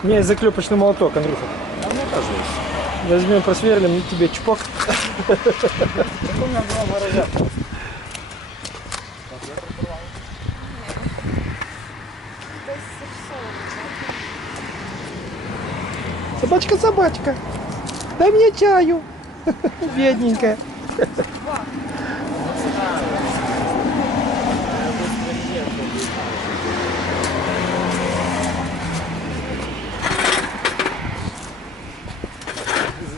У меня есть заклепочный молоток, Андрюха. А мне тоже есть. Возьмем, просверлим, и тебе чпок. У меня два гаража. Собачка, собачка. Дай мне чаю. Бедненькая.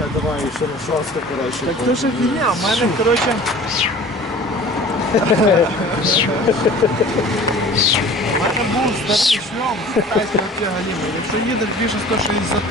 Я давай ще на шосте, коротше. Так то ж фігня, в мене, коротше. У мене був старий шльом, китайський оті галіми. Якщо їдеш більше 160